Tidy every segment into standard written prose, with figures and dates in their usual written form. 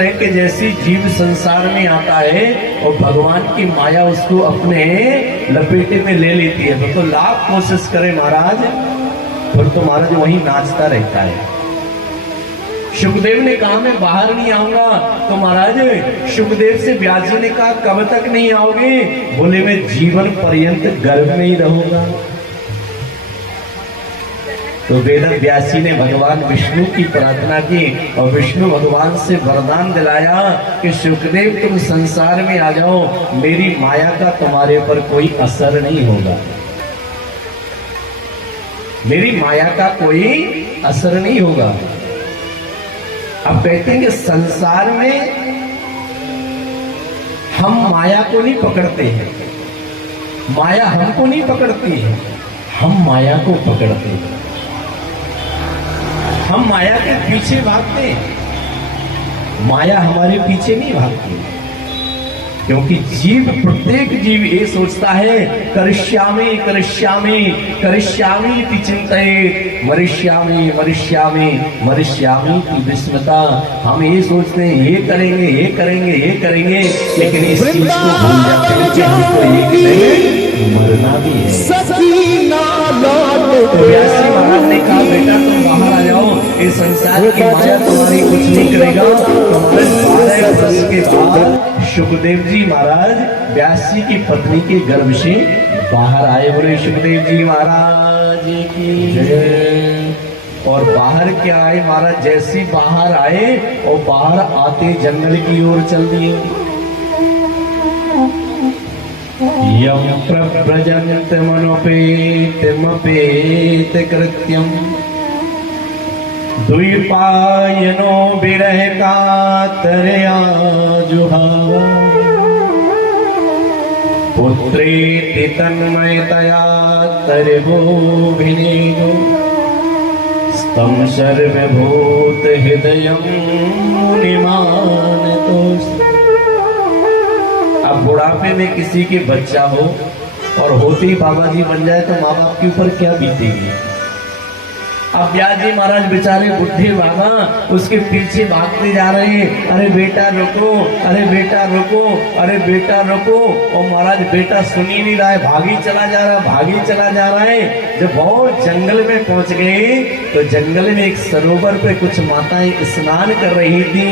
है कि जैसी जीव संसार में आता है और भगवान की माया उसको अपने लपेटे में ले लेती है, तो लाख कोशिश करे महाराज, फिर तो महाराज वहीं नाचता रहता है। सुखदेव ने कहा मैं बाहर नहीं आऊंगा, तो महाराज सुखदेव से व्यास जी ने कहा कब तक नहीं आओगे? बोले मैं जीवन पर्यंत गर्भ में ही रहूंगा। तो वेद व्यास जी ने भगवान विष्णु की प्रार्थना की और विष्णु भगवान से वरदान दिलाया कि सुखदेव तुम संसार में आ जाओ, मेरी माया का तुम्हारे पर कोई असर नहीं होगा, मेरी माया का कोई असर नहीं होगा। अब कहते हैं कि संसार में हम माया को नहीं पकड़ते हैं, माया हमको नहीं पकड़ती है, हम माया को पकड़ते हैं, हम माया के पीछे भागते हैं, माया हमारे पीछे नहीं भागती। क्योंकि जीव, प्रत्येक जीव ये सोचता है करिष्यामि करिष्यामि करिष्यामि इति चिंतयेत्, मरिष्यामि मरिष्यामि मरिष्यामि इति विस्मृता। हम ये सोचते हैं ये करेंगे ये करेंगे ये करेंगे, लेकिन इस चीज को भूल जाते हैं कि हमको एक दिन मरना भी है। तो व्यास जी महाराज ने कहा बेटा तुम बाहर आ जाओ, इस संसार की माया तुम्हारी कुछ नहीं करेगा। तो 12 वर्ष के बाद सुखदेव जी महाराज व्यास जी की पत्नी के गर्भ से बाहर आए। बोले सुखदेव जी महाराज की जय। और बाहर क्या आए महाराज, जैसी बाहर आए और बाहर आते जंगल की ओर चल दिए। यम प्रव्रजन्त मनोपेत कृत्यम द्विपायनो विरह कातरया जुहावा पुत्रेति तन्मयतया तर्वोभिनेयो स्तम सर्वभूत हृदयं मुनिमानतोऽस्मि। अब बुढ़ापे में किसी के बच्चा हो और होते ही बाबा जी बन जाए तो माँ बाप के ऊपर क्या बीतेगी। अब व्यास जी महाराज बेचारे बुढ़े बाबा उसके पीछे भागते जा रहे हैं, अरे बेटा रुको, अरे बेटा रुको, अरे बेटा रुको। और महाराज बेटा सुन ही नहीं रहा है, भागी चला जा रहा, भागी चला जा रहा है। जब बहुत जंगल में पहुंच गए तो जंगल में एक सरोवर पे कुछ माताएं स्नान कर रही थी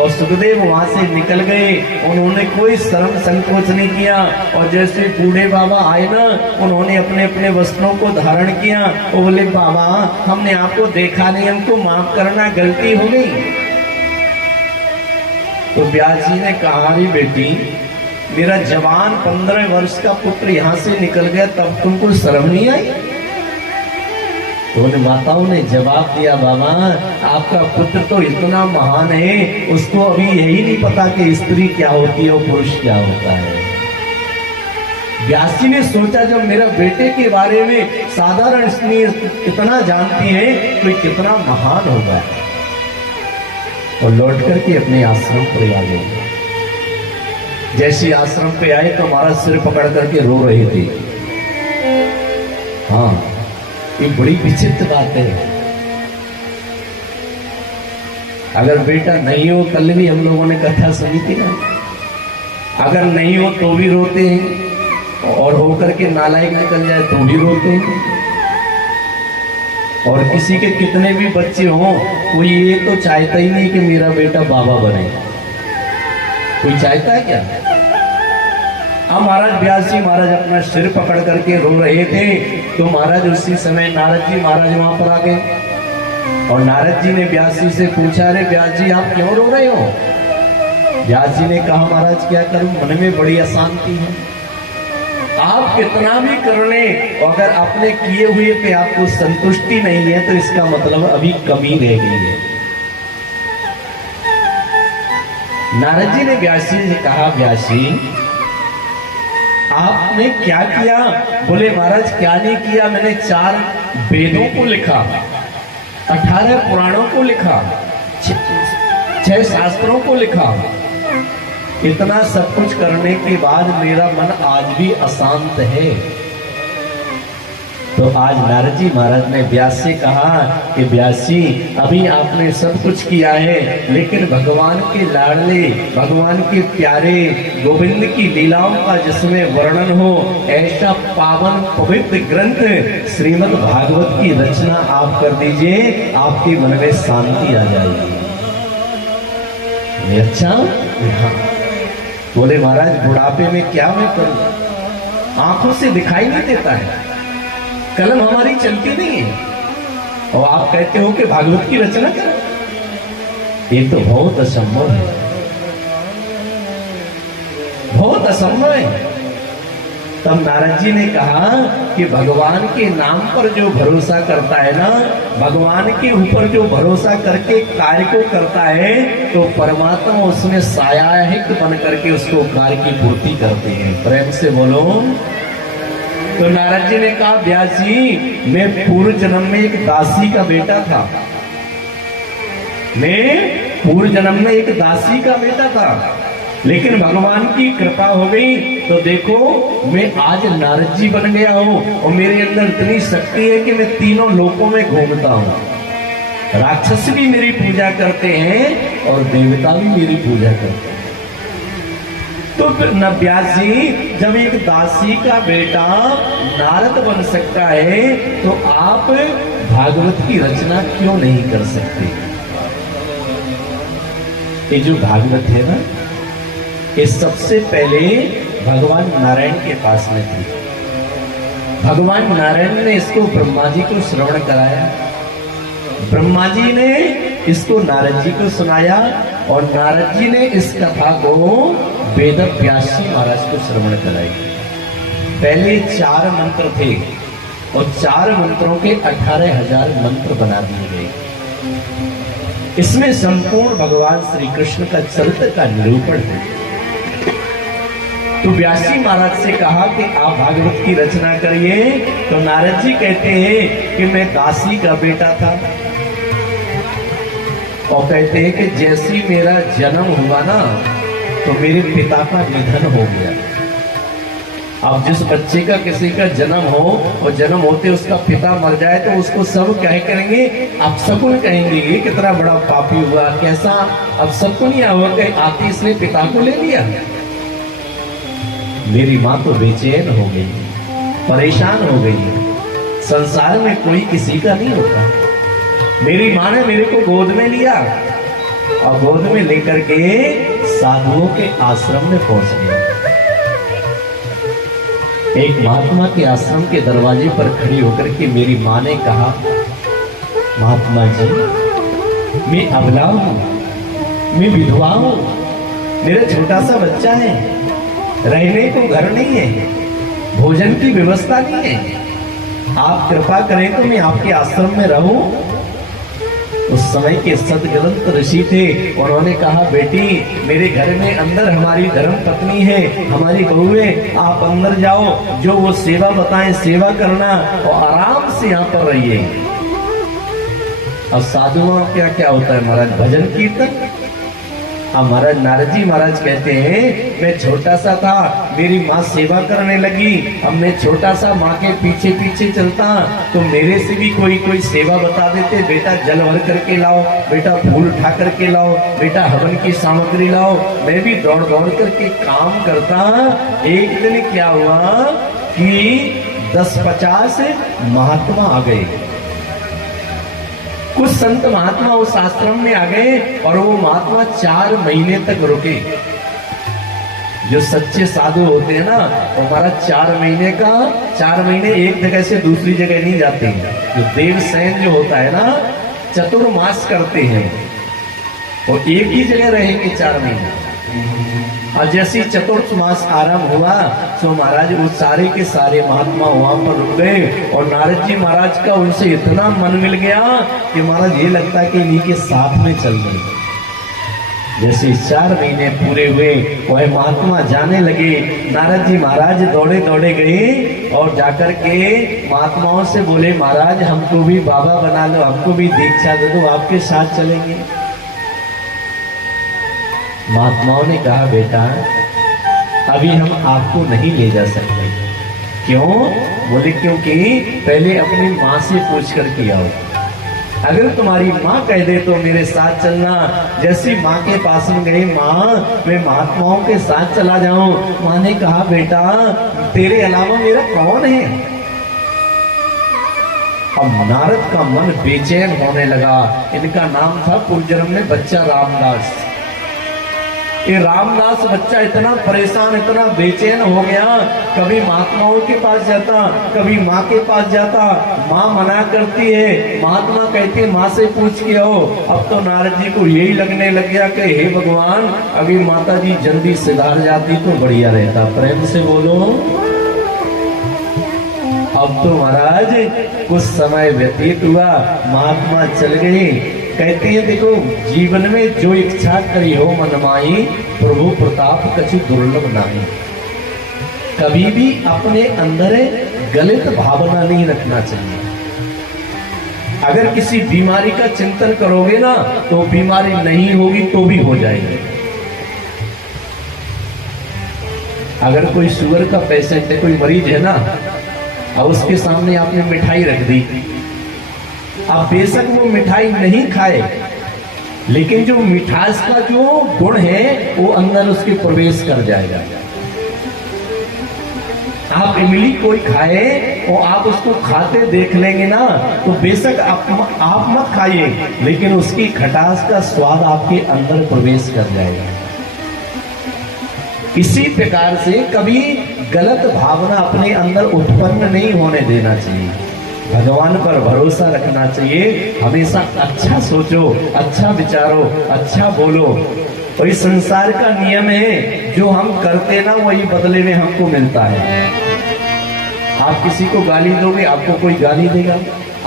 और सुखदेव वहां से निकल गए। उन्होंने कोई शर्म संकोच नहीं किया और जैसे बूढ़े बाबा आए ना, उन्होंने अपने अपने वस्त्रों को धारण किया और बोले बाबा हमने आपको देखा नहीं, हमको माफ करना, गलती हो गई। तो व्यास जी ने कहा रे बेटी, मेरा जवान 15 वर्ष का पुत्र यहाँ से निकल गया, तब तुमको शर्म नहीं आई? तो उन माताओं ने जवाब दिया बाबा आपका पुत्र तो इतना महान है, उसको अभी यही नहीं पता कि स्त्री क्या होती है और पुरुष क्या होता है। व्यास जी ने सोचा जब मेरा बेटे के बारे में साधारण स्त्री इतना जानती है तो कितना महान होगा। और लौट करके अपने आश्रम पर आ गए। जैसे आश्रम पे आए तो हमारा सिर पकड़ करके रो रहे थे। हाँ, ये बड़ी विचित्र बात है। अगर बेटा नहीं हो, कल भी हम लोगों ने कथा सुनी थी ना, अगर नहीं हो तो भी रोते हैं और होकर के नालायक निकल जाए तो भी रोते हैं। और किसी के कितने भी बच्चे हों, कोई ये तो चाहता ही नहीं कि मेरा बेटा बाबा बने। कोई चाहता है क्या? अब महाराज व्यास जी महाराज अपना सिर पकड़ करके रो रहे थे तो महाराज उसी समय नारद जी महाराज वहां पर आ गए। और नारद जी ने व्यास जी से पूछा, अरे व्यास जी आप क्यों रो रहे हो? व्यास जी ने कहा महाराज क्या करूं, मन में बड़ी अशांति है। आप कितना भी कर लें, अगर आपने किए हुए पे आपको संतुष्टि नहीं है तो इसका मतलब अभी कमी रह गई है। नारद जी ने व्यास जी से कहा, व्यास जी आपने क्या किया? बोले महाराज क्या नहीं किया, मैंने 4 वेदों को लिखा, 18 पुराणों को लिखा, 6 शास्त्रों को लिखा। इतना सब कुछ करने के बाद मेरा मन आज भी अशांत है। तो आज नारद जी महाराज ने व्यास से कहा कि व्यास जी, अभी आपने सब कुछ किया है, लेकिन भगवान के लाडले, भगवान के प्यारे गोविंद की लीलाओं का जिसमें वर्णन हो, ऐसा पावन पवित्र ग्रंथ श्रीमद् भागवत की रचना आप कर दीजिए, आपके मन में शांति आ जाएगी। अच्छा, हाँ। बोले महाराज, बुढ़ापे में क्या मैं करूं, आंखों से दिखाई नहीं देता है, कलम हमारी चलती नहीं है, और आप कहते हो कि भागवत की रचना करो। ये तो बहुत असंभव है, बहुत असंभव है। तब नारद जी ने कहा कि भगवान के नाम पर जो भरोसा करता है ना, भगवान के ऊपर जो भरोसा करके कार्य को करता है, तो परमात्मा उसमें सहायक बन करके उसको कार्य की पूर्ति करते हैं। प्रेम से बोलो। तो नारद जी ने कहा, व्यास जी, मैं पूर्व जन्म में एक दासी का बेटा था, मैं पूर्व जन्म में एक दासी का बेटा था, लेकिन भगवान की कृपा हो गई तो देखो मैं आज नारद जी बन गया हूं, और मेरे अंदर इतनी शक्ति है कि मैं तीनों लोकों में घूमता हूं। राक्षस भी मेरी पूजा करते हैं और देवता भी मेरी पूजा करते हैं। तो फिर न व्यास जी, जब एक दासी का बेटा नारद बन सकता है, तो आप भागवत की रचना क्यों नहीं कर सकते? ये जो भागवत है ना, ये सबसे पहले भगवान नारायण के पास में थी। भगवान नारायण ने इसको ब्रह्मा जी को श्रवण कराया, ब्रह्मा जी ने इसको नारद जी को सुनाया, और नारद जी ने इस कथा को वेद व्यास जी महाराज को श्रवण कराई। पहले 4 मंत्र थे, और 4 मंत्रों के 18,000 मंत्र बना दिए गए। इसमें संपूर्ण भगवान श्री कृष्ण का चरित्र का निरूपण है। तो व्यास जी महाराज से कहा कि आप भागवत की रचना करिए। तो नारद जी कहते हैं कि मैं दासी का बेटा था, और कहते हैं कि जैसी मेरा जन्म हुआ ना, तो मेरे पिता का निधन हो गया। अब जिस बच्चे का किसी का जन्म हो, और जन्म होते उसका पिता मर जाए, तो उसको सब क्या करेंगे? अपशकुन कहेंगे, ये कितना बड़ा पापी हुआ, कैसा अपशकुन या हुआ, कहीं आती इसने पिता को ले लिया। मेरी माँ तो बेचैन हो गई, परेशान हो गई है, संसार में कोई किसी का नहीं होता। मेरी माँ ने मेरे को गोद में लिया, और गोद में लेकर के साधुओं के आश्रम में पहुंच गया। एक महात्मा के आश्रम के दरवाजे पर खड़ी होकर के मेरी माँ ने कहा, महात्मा जी, मैं अबला हूं, मैं विधवा हूं, मेरा छोटा सा बच्चा है, रहने को घर नहीं है, भोजन की व्यवस्था नहीं है, आप कृपा करें तो मैं आपके आश्रम में रहूं। उस समय के सतग्रंथ ऋषि थे, उन्होंने कहा, बेटी, मेरे घर में अंदर हमारी धर्म पत्नी है, हमारी बहू है, आप अंदर जाओ, जो वो सेवा बताएं सेवा करना, और आराम से यहाँ पर रहिए। अब साधुओं क्या क्या होता है महाराज? भजन कीर्तन। अब महाराज नारद जी महाराज कहते हैं, मैं छोटा सा था, मेरी माँ सेवा करने लगी, अब मैं छोटा सा माँ के पीछे पीछे चलता, तो मेरे से भी कोई सेवा बता देते, बेटा जल भर करके लाओ, बेटा फूल उठा करके लाओ, बेटा हवन की सामग्री लाओ। मैं भी दौड़ दौड़ करके काम करता। एक दिन क्या हुआ कि 10-50 महात्मा आ गए, कुछ संत महात्मा उस आश्रम में आ गए, और वो महात्मा 4 महीने तक रुके। जो सच्चे साधु होते हैं ना, वो हमारा 4 महीने एक जगह से दूसरी जगह नहीं जाते हैं। जो देवसेन जो होता है ना, चतुर्मास करते हैं, और एक ही जगह रहेंगे 4 महीने। और जैसे चतुर्थ मास आरंभ हुआ, तो महाराज वो सारे के सारे महात्मा वहां पर रुक गए, और नारद जी महाराज का उनसे इतना मन मिल गया कि महाराज ये लगता है कि इन्हीं के साथ में चल रहे। जैसे 4 महीने पूरे हुए, वह महात्मा जाने लगे, नारद जी महाराज दौड़े दौड़े गए, और जाकर के महात्माओं से बोले, महाराज हमको भी बाबा बना लो, हमको भी दीक्षा दे दो, आपके साथ चलेंगे। महात्माओं ने कहा, बेटा अभी हम आपको नहीं ले जा सकते, क्यों? बोले क्योंकि पहले अपनी माँ से पूछ कर के आओ। अगर तुम्हारी माँ कह दे तो मेरे साथ चलना। जैसी माँ के पास में गए, माँ मैं महात्माओं के साथ चला जाऊं। माँ ने कहा बेटा तेरे अलावा मेरा कौन है? अब नारद का मन बेचैन होने लगा। इनका नाम था पूर्वजन्म में बच्चा रामदास। ये रामदास बच्चा इतना परेशान, इतना बेचैन हो गया। कभी महात्माओं के पास जाता, कभी माँ के पास जाता। माँ मना करती है, महात्मा कहते माँ से पूछ के आओ। अब तो नारद जी को यही लगने लग गया कि हे भगवान, अभी माता जी जल्दी सुधार जाती तो बढ़िया रहता। प्रेम से बोलो। अब तो महाराज कुछ समय व्यतीत हुआ, महात्मा चल गए। कहते हैं देखो, जीवन में जो इच्छा करी हो मन माई, प्रभु प्रताप कछु दुर्लभ नाही। कभी भी अपने अंदर गलत भावना नहीं रखना चाहिए। अगर किसी बीमारी का चिंतन करोगे ना तो बीमारी नहीं होगी तो भी हो जाएगी। अगर कोई शुगर का पेशेंट है, कोई मरीज है ना, और उसके सामने आपने मिठाई रख दी, अब बेशक वो मिठाई नहीं खाए, लेकिन जो मिठास का जो गुण है वो अंदर उसके प्रवेश कर जाएगा। आप इमली कोई खाए और आप उसको खाते देख लेंगे ना, तो बेशक आप मत खाइए, लेकिन उसकी खटास का स्वाद आपके अंदर प्रवेश कर जाएगा। इसी प्रकार से कभी गलत भावना अपने अंदर उत्पन्न नहीं होने देना चाहिए। भगवान पर भरोसा रखना चाहिए। हमेशा अच्छा सोचो, अच्छा विचारो, अच्छा बोलो। और इस संसार का नियम है, जो हम करते ना वही बदले में हमको मिलता है। आप किसी को गाली दोगे, आपको कोई गाली देगा।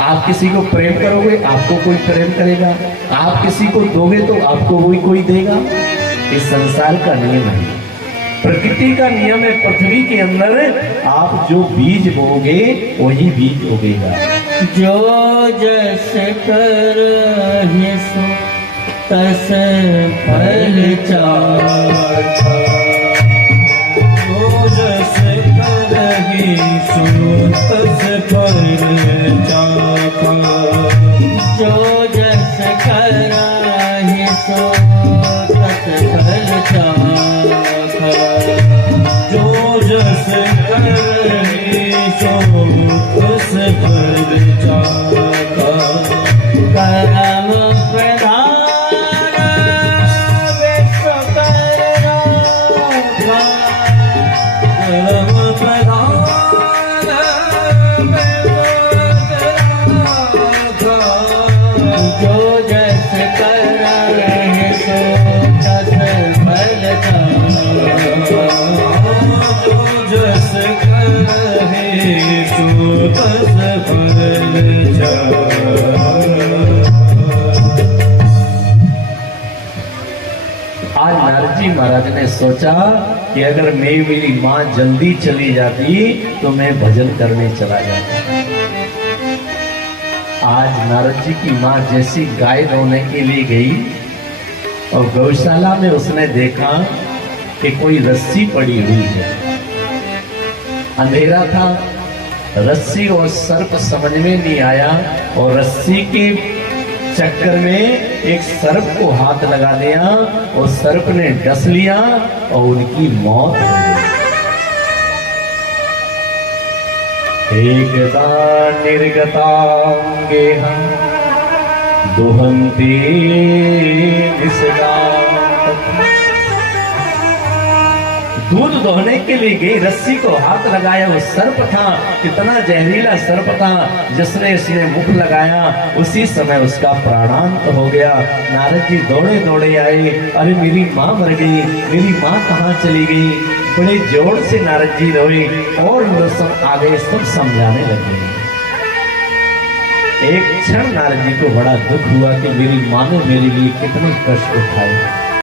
आप किसी को प्रेम करोगे, आपको कोई प्रेम करेगा। आप किसी को दोगे तो आपको वही कोई देगा। इस संसार का नियम है, प्रकृति का नियम है। पृथ्वी के अंदर आप जो बीज बोगे वही बीज उगेगा। जो जस करहि सो तस फल चाखा। जो जस करहि सो तस फल चाखा। जो जस करहि सो तस फल चाखा। जो जस करहि सो तस फल चाखा। कर्म प्रधान विश्वकर्मा। कर्म प्रधान विश्वकर्मा। जो जस करहि सो तस फल चाखा। जो जस करहि सो तस फल चाखा। आज नारद जी महाराज ने सोचा कि अगर मेरी माँ जल्दी चली जाती तो मैं भजन करने चला जाता। आज नारद जी की माँ जैसी गाय धोने के लिए गई और गौशाला में उसने देखा कि कोई रस्सी पड़ी हुई है। अंधेरा था, रस्सी और सर्प समझ में नहीं आया, और रस्सी के चक्कर में एक सर्प को हाथ लगा दिया और सर्प ने डस लिया और उनकी मौत हो गई। एकदा निर्गतांगे हम दुहंती दूध दोहने के लिए गई, रस्सी को हाथ लगाया, वो सर्प था, कितना जहरीला सर्प था, जिसने इसने मुख लगाया उसी समय उसका प्राणांत हो गया। नारद जी दौड़े दौड़े आए, अरे मेरी माँ मर गई, मेरी माँ कहाँ चली गई। बड़े जोर से नारद जी रोए और लोग सब आगे सब समझाने लगे। एक क्षण नारद जी को बड़ा दुख हुआ कि मेरी माँ ने मेरे लिए कितने कष्ट उठाए।